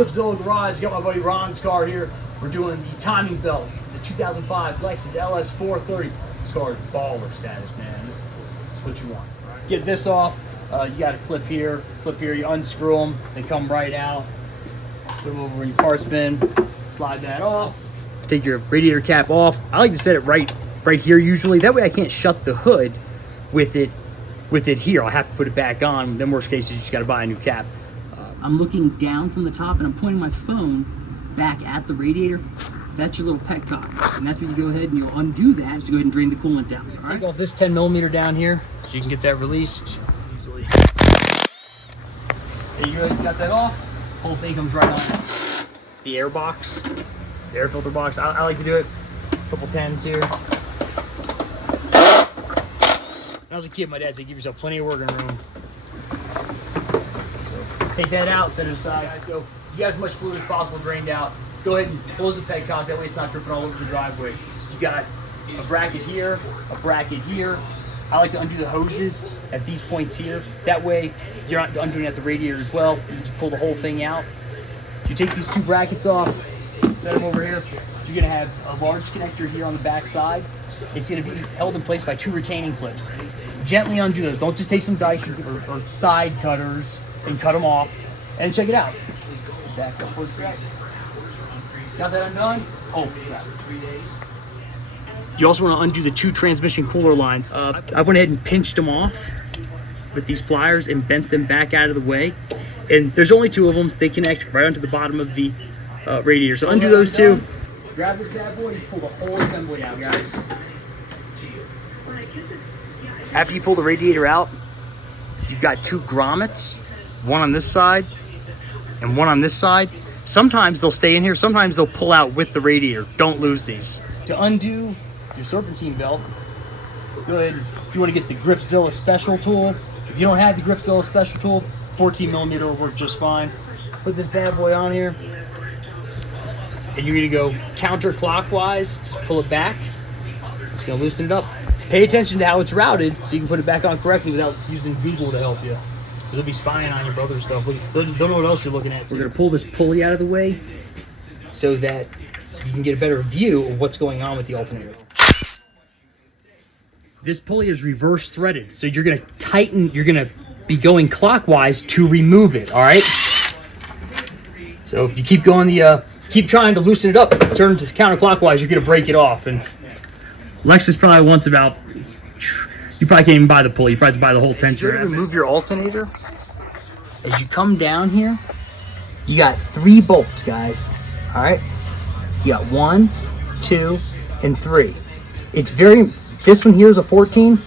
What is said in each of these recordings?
Griffzilla garage. Got my buddy Ron's car here. We're doing the timing belt. It's a 2005 Lexus LS 430. This car is baller status, man. This is what you want. Get this off. You got a clip here. You unscrew them. They come right out. Put them over in your parts bin. Slide that off. Take your radiator cap off. I like to set it right here usually. That way I can't shut the hood with it here. I'll have to put it back on. Then worst case, you just got to buy a new cap. I'm looking down from the top and I'm pointing my phone back at the radiator. That's your little petcock. And that's when you go ahead and you'll undo that. Just go ahead and drain the coolant down. All right? Take off this 10mm down here so you can get that released easily. There you go, you got that off. Whole thing comes right on the air box, the air filter box. I like to do it. Couple 10s here. When I was a kid, my dad said, give yourself plenty of working room. So take that out, set it aside. So you got as much fluid as possible drained out. Go ahead and close the petcock, that way it's not dripping all over the driveway. You got a bracket here, a bracket here. I like to undo the hoses at these points here. That way you're not undoing at the radiator as well. You just pull the whole thing out. You take these two brackets off, set them over here. You're gonna have a large connector here on the back side. It's gonna be held in place by two retaining clips. Gently undo those. Don't just take some dice or side cutters and cut them off. And check it out. Back up for a sec. Got that undone? Oh, crap. You also want to undo the two transmission cooler lines. I went ahead and pinched them off with these pliers and bent them back out of the way. And there's only two of them. They connect right onto the bottom of the radiator. So undo those two. Grab this bad boy and pull the whole assembly out, guys. After you pull the radiator out, you've got two grommets, one on this side and one on this side. Sometimes they'll stay in here, sometimes they'll pull out with the radiator. Don't lose these. To undo your serpentine belt, go ahead, you want to get the Griffzilla special tool. If you don't have the Griffzilla special tool, 14mm will work just fine. Put this bad boy on here, and you're gonna go counterclockwise, just pull it back. Just gonna loosen it up. Pay attention to how it's routed so you can put it back on correctly without using Google to help you. They'll be spying on you for other stuff. Don't know what else you're looking at. We're gonna pull this pulley out of the way so that you can get a better view of what's going on with the alternator. This pulley is reverse threaded, so you're gonna tighten, you're gonna be going clockwise to remove it, all right? So if you keep going keep trying to loosen it up, turn to counterclockwise, you're gonna break it off. And Lexus probably wants about, you probably can't even buy the pulley, you probably have to buy the whole tension. You're gonna remove your alternator. As you come down here, you got 3 bolts, guys, all right? You got 1, 2, and 3. It's this one here is a 14,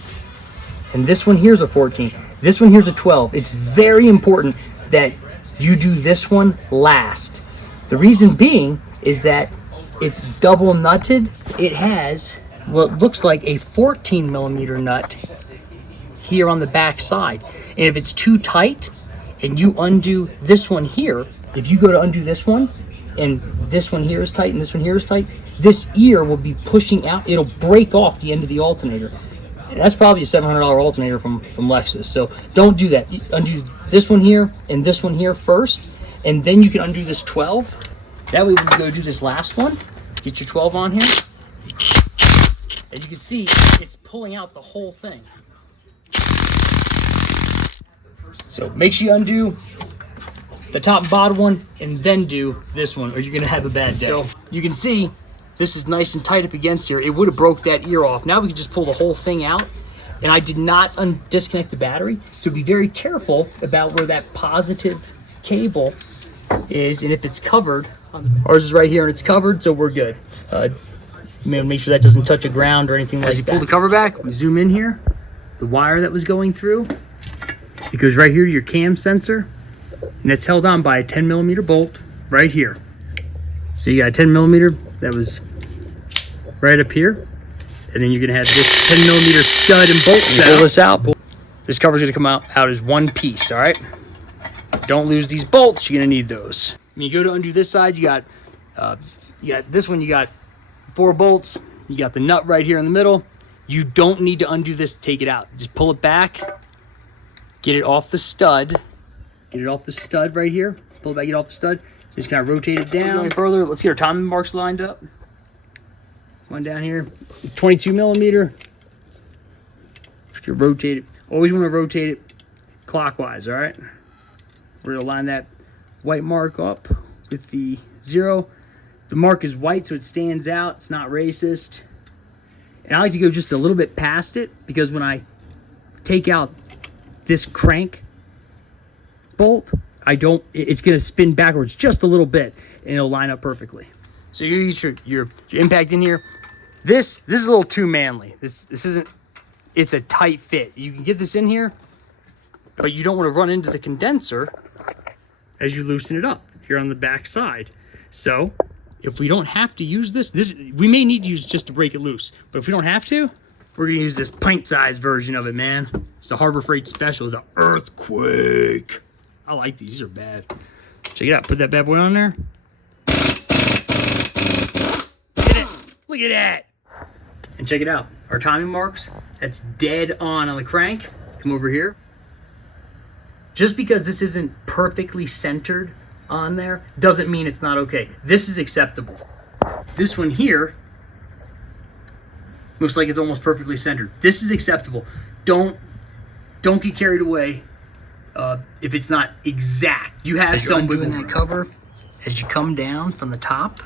and this one here is a 14. This one here is a 12. It's very important that you do this one last. The reason being is that it's double nutted. It has what looks like a 14mm nut here on the back side. And if it's too tight and you undo this one here, if you go to undo this one and this one here is tight and this one here is tight, this ear will be pushing out. It'll break off the end of the alternator. And that's probably a $700 alternator from Lexus. So don't do that. Undo this one here and this one here first, and then you can undo this 12. That way when you go do this last one, get your 12 on here. As you can see, it's pulling out the whole thing. So make sure you undo the top and bottom one and then do this one, or you're gonna have a bad day. So you can see this is nice and tight up against here. It would have broke that ear off. Now we can just pull the whole thing out. And I did not disconnect the battery, so be very careful about where that positive cable is and if it's covered. Ours is right here and it's covered, so we're good. Make sure that doesn't touch the ground or anything like that. As you pull the cover back, we zoom in here, the wire that was going through, it goes right here to your cam sensor, and it's held on by a 10mm bolt right here. So you got a 10mm that was right up here, and then you're gonna have this 10mm stud and bolt. Pull this out. This cover's gonna come out as one piece, all right? Don't lose these bolts, you're gonna need those. When you go to undo this side, you got this one, you got 4 bolts, you got the nut right here in the middle. You don't need to undo this to take it out. Just pull it back, get it off the stud, get it off the stud right here, pull it back, get it off the stud. Just kind of rotate it down. Going further, let's get our timing marks lined up. One down here, 22 millimeter. Just gonna rotate it. Always want to rotate it clockwise, all right? We're gonna line that white mark up with the 0. The mark is white, so it stands out. It's not racist. And I like to go just a little bit past it, because when I take out this crank bolt, it's gonna spin backwards just a little bit, and it'll line up perfectly. So you get your impact in here. This is a little too manly. This isn't, it's a tight fit. You can get this in here, but you don't want to run into the condenser as you loosen it up here on the back side. So if we don't have to use this, we may need to use just to break it loose, but if we don't have to, we're gonna use this pint-sized version of it, man. It's a Harbor Freight special. It's an earthquake. I like these are bad. Check it out, put that bad boy on there. Look at that. And check it out, our timing marks, that's dead on the crank. Come over here. Just because this isn't perfectly centered on there doesn't mean it's not okay. This is acceptable. This one here looks like it's almost perfectly centered. This is acceptable. Don't get carried away if it's not exact. You have some doing that cover. As you come down from the top,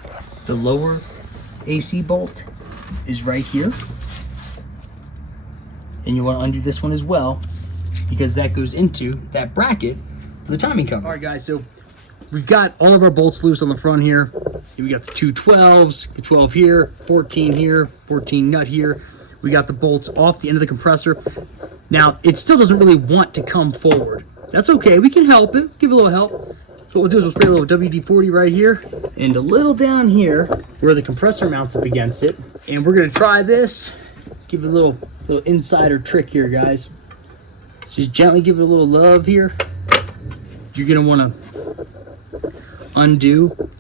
the lower AC bolt is right here, and you want to undo this one as well, because that goes into that bracket for the timing cover. All right, guys, so we've got all of our bolts loose on the front here. We got the two 12s, the 12 here, 14 here, 14 nut here. We got the bolts off the end of the compressor. Now, it still doesn't really want to come forward. That's okay, we can help it, give it a little help. So what we'll do is we'll spray a little WD-40 right here, and a little down here where the compressor mounts up against it. And we're gonna try this. Give it a little insider trick here, guys. Just gently give it a little love here. You're gonna wanna undo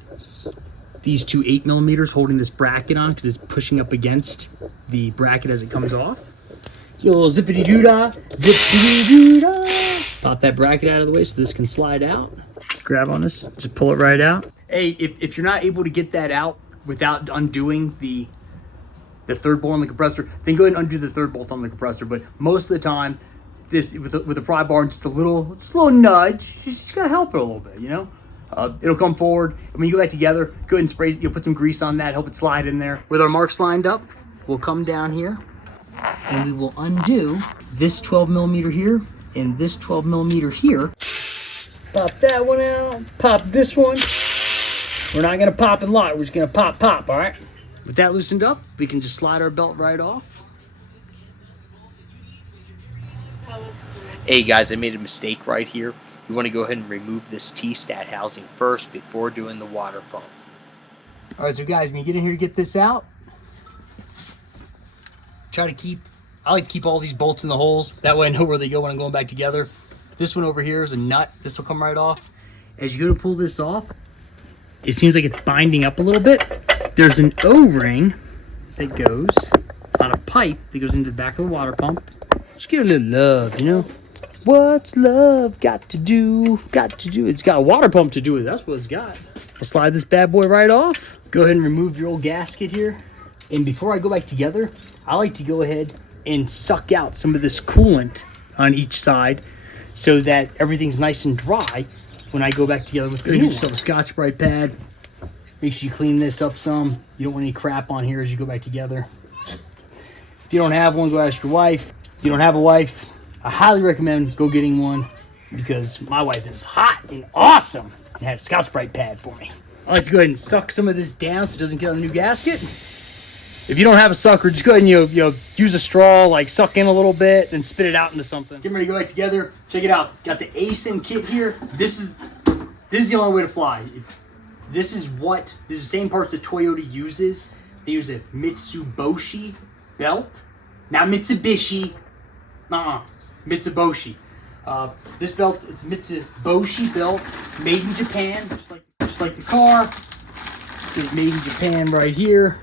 these two 8 millimeters holding this bracket on, because it's pushing up against the bracket as it comes off. Get a little zippity-doo-dah, zippity-doo-dah. Pop that bracket out of the way so this can slide out. Grab on this, just pull it right out. Hey, if you're not able to get that out without undoing the third bolt on the compressor, then go ahead and undo the third bolt on the compressor. But most of the time, this with a pry bar and just a little nudge, you just gotta help it a little bit, you know. It'll come forward, and when you go back together, go ahead and spray. You'll put some grease on that, help it slide in there. With our marks lined up, we'll come down here, and we will undo this 12 millimeter here and this 12 millimeter here. Pop that one out, pop this one. We're not gonna pop and lock, we're just gonna pop, all right? With that loosened up, we can just slide our belt right off. Hey guys, I made a mistake right here. We want to go ahead and remove this T-stat housing first before doing the water pump. All right, so guys, when you get in here to get this out, I like to keep all these bolts in the holes. That way I know where they go when I'm going back together. This one over here is a nut. This will come right off. As you go to pull this off, it seems like it's binding up a little bit. There's an O-ring that goes on a pipe that goes into the back of the water pump. Just give it a little love, you know? What's love got to do? It's got a water pump to do with it. That's what it's got. I'll slide this bad boy right off. Go ahead and remove your old gasket here. And before I go back together, I like to go ahead and suck out some of this coolant on each side so that everything's nice and dry when I go back together with the new one. Just have a Scotch-Brite pad. Make sure you clean this up some. You don't want any crap on here as you go back together. If you don't have one, go ask your wife. If you don't have a wife, I highly recommend go getting one, because my wife is hot and awesome and had a Scotch-Brite pad for me. I like to go ahead and suck some of this down so it doesn't get on the new gasket. If you don't have a sucker, just go ahead and use a straw, like suck in a little bit and spit it out into something. Get ready to go back together. Check it out. Got the ASIN kit here. This is the only way to fly. This is the same parts that Toyota uses. They use a Mitsubishi belt, not Mitsubishi. Mitsubishi. This belt, it's Mitsubishi belt, made in Japan, just like the car. It says made in Japan right here.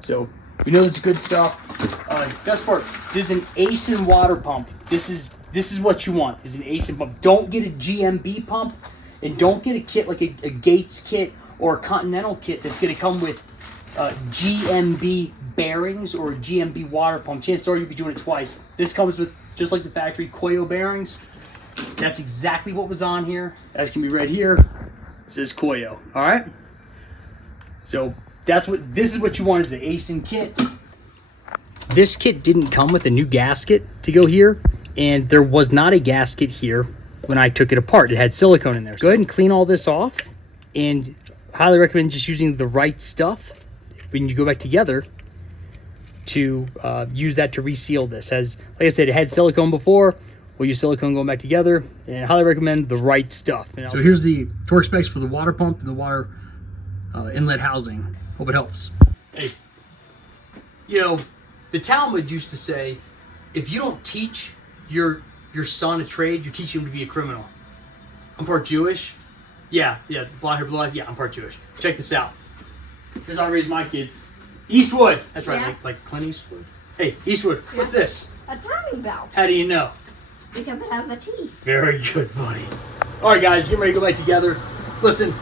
So we know this is good stuff. Best part, this is an ASIN water pump. This is what you want, is an ASIN pump. Don't get a GMB pump. And don't get a kit like a Gates kit or a Continental kit that's going to come with GMB bearings or GMB water pump. Chances are you'll be doing it twice. This comes with, just like the factory, Koyo bearings. That's exactly what was on here. As can be read here, it says Koyo. All right. So this is what you want is the ASIN kit. This kit didn't come with a new gasket to go here, and there was not a gasket here when I took it apart. It had silicone in there. So go ahead and clean all this off, and highly recommend just using the right stuff when you go back together to use that to reseal this. As like I said, it had silicone before. We'll use silicone going back together, and I highly recommend the right stuff. So here's the torque specs for the water pump and the water inlet housing. Hope it helps. Hey, you know, the Talmud used to say, if you don't teach your son a trade, you're teaching him to be a criminal. I'm part Jewish. Yeah, blonde hair, blue eyes. Yeah, I'm part Jewish. Check this out. Here's how I raised my kids. Eastwood. That's right, Yeah. like Clint Eastwood. Hey, Eastwood, what's this? A timing belt. How do you know? Because it has the teeth. Very good, buddy. All right, guys, get ready to go back together. Listen,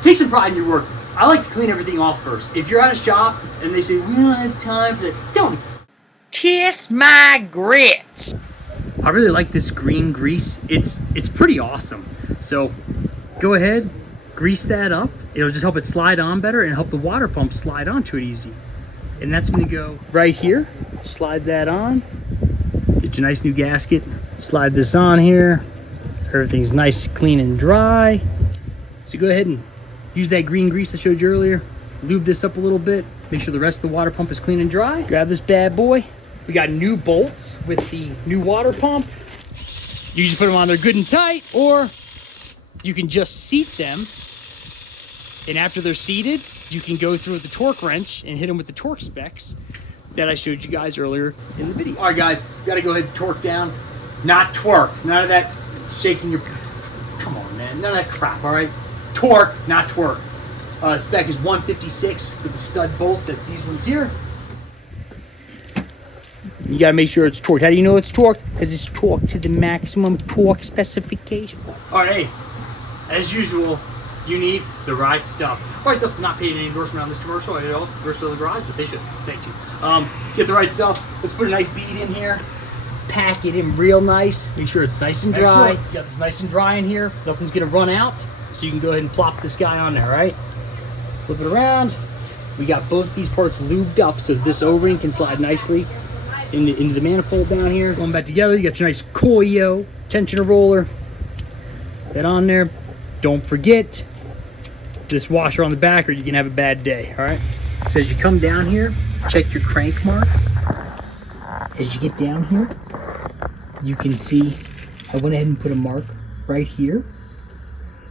take some pride in your work. I like to clean everything off first. If you're at a shop and they say, we don't have time for that, tell me. Kiss my grits. I really like this green grease. It's pretty awesome. So go ahead, grease that up. It'll just help it slide on better and help the water pump slide onto it easy. And that's gonna go right here. Slide that on. Get your nice new gasket. Slide this on here. Everything's nice, clean, and dry. So go ahead and use that green grease I showed you earlier. Lube this up a little bit. Make sure the rest of the water pump is clean and dry. Grab this bad boy. We got new bolts with the new water pump. You just put them on there good and tight, or you can just seat them. And after they're seated, you can go through with the torque wrench and hit them with the torque specs that I showed you guys earlier in the video. All right, guys, you gotta go ahead and torque down. Not twerk. None of that shaking your... Come on, man. None of that crap, all right? Torque, not twerk. Spec is 156 with the stud bolts. That's these ones here. You gotta make sure it's torqued. How do you know it's torqued? Because it's torqued to the maximum torque specification. All right, hey, as usual, you need the right stuff. Right stuff, not paying any endorsement on this commercial at all. Griffzilla Garage, but they should. Thank you. Get the right stuff. Let's put a nice bead in here. Pack it in real nice. Make sure it's nice and dry. You got this nice and dry in here. Nothing's gonna run out. So you can go ahead and plop this guy on there, right? Flip it around. We got both these parts lubed up so this O-ring can slide nicely into the manifold down here. Going back together, you got your nice Koyo tensioner roller. That on there. Don't forget this washer on the back or you can have a bad day, all right? So as you come down here, check your crank mark. As you get down here, you can see I went ahead and put a mark right here.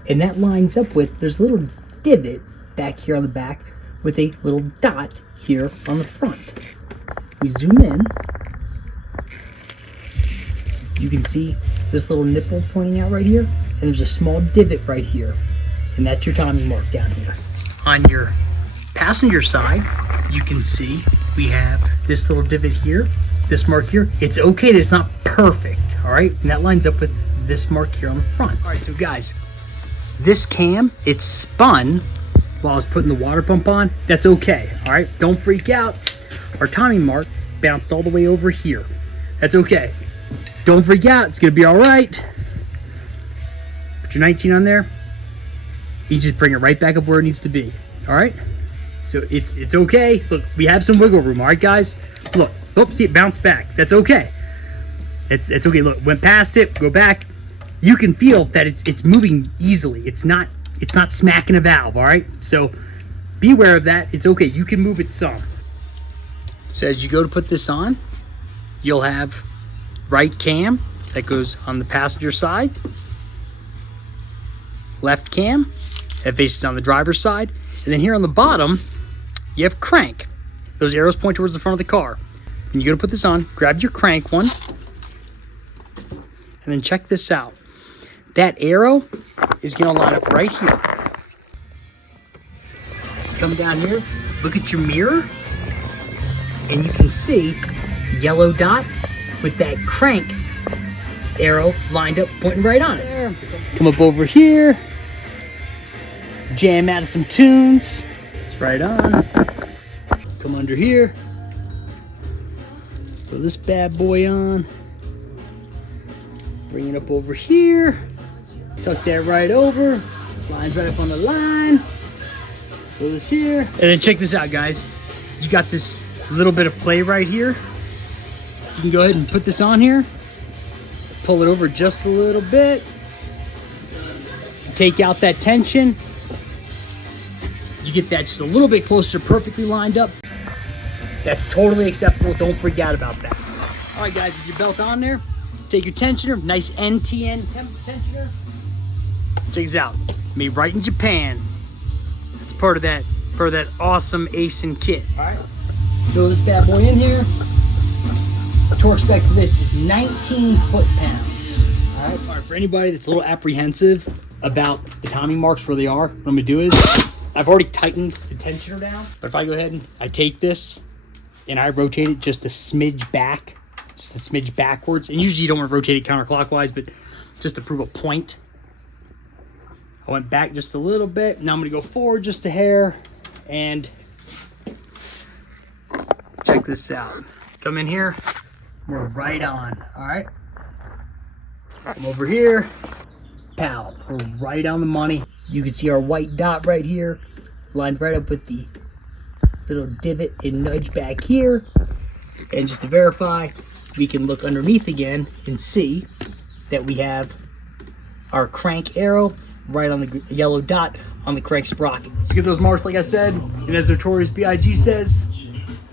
And that lines up with, there's a little divot back here on the back with a little dot here on the front. We zoom in. You can see this little nipple pointing out right here. And there's a small divot right here. And that's your timing mark down here. On your passenger side, you can see we have this little divot here, this mark here. It's okay that it's not perfect, all right? And that lines up with this mark here on the front. All right, so guys, this cam, it's spun while I was putting the water pump on. That's okay, all right? Don't freak out. Our timing mark bounced all the way over here. That's okay. Don't freak out, it's gonna be all right. Put your 19 on there. You just bring it right back up where it needs to be, all right? So it's okay. Look, we have some wiggle room, all right, guys? Look, oops, see it bounced back. That's okay. It's okay. Look, went past it, go back. You can feel that it's moving easily. It's not smacking a valve, all right? So be aware of that. It's okay. You can move it some. So as you go to put this on, you'll have right cam that goes on the passenger side, left cam that faces on the driver's side, and then here on the bottom, you have crank. Those arrows point towards the front of the car. When you go to put this on, grab your crank one, and then check this out. That arrow is gonna line up right here. Come down here, look at your mirror, and you can see the yellow dot with that crank arrow lined up, pointing right on it. Come up over here, jam out of some tunes. It's right on. Come under here. Throw this bad boy on. Bring it up over here. Tuck that right over. Lines right up on the line. Throw this here. And then check this out, guys. You got this little bit of play right here. You can go ahead and put this on here. Pull it over just a little bit. Take out that tension. You get that just a little bit closer, perfectly lined up. That's totally acceptable. Don't freak out about that. All right, guys, with your belt on there, take your tensioner, nice NTN tensioner. Check this out. Made right in Japan. That's part of that awesome ASIN kit. All right. Throw this bad boy in here. The torque spec for this is 19 foot-pounds. All right. For anybody that's a little apprehensive about the timing marks where they are, what I'm gonna do is I've already tightened the tensioner down. But if I go ahead and I take this and I rotate it just a smidge back, just a smidge backwards, and usually you don't want to rotate it counterclockwise, but just to prove a point. I went back just a little bit. Now I'm gonna go forward just a hair, and check this out. Come in here, we're right on, all right? Come over here, pow, we're right on the money. You can see our white dot right here, lined right up with the little divot and nudge back here. And just to verify, we can look underneath again and see that we have our crank arrow right on the yellow dot on the crank sprocket. So get those marks, like I said, and as Notorious B.I.G. says,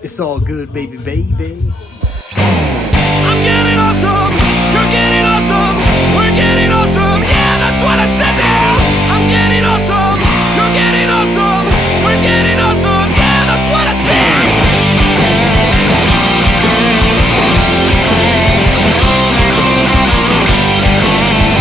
it's all good, baby, baby.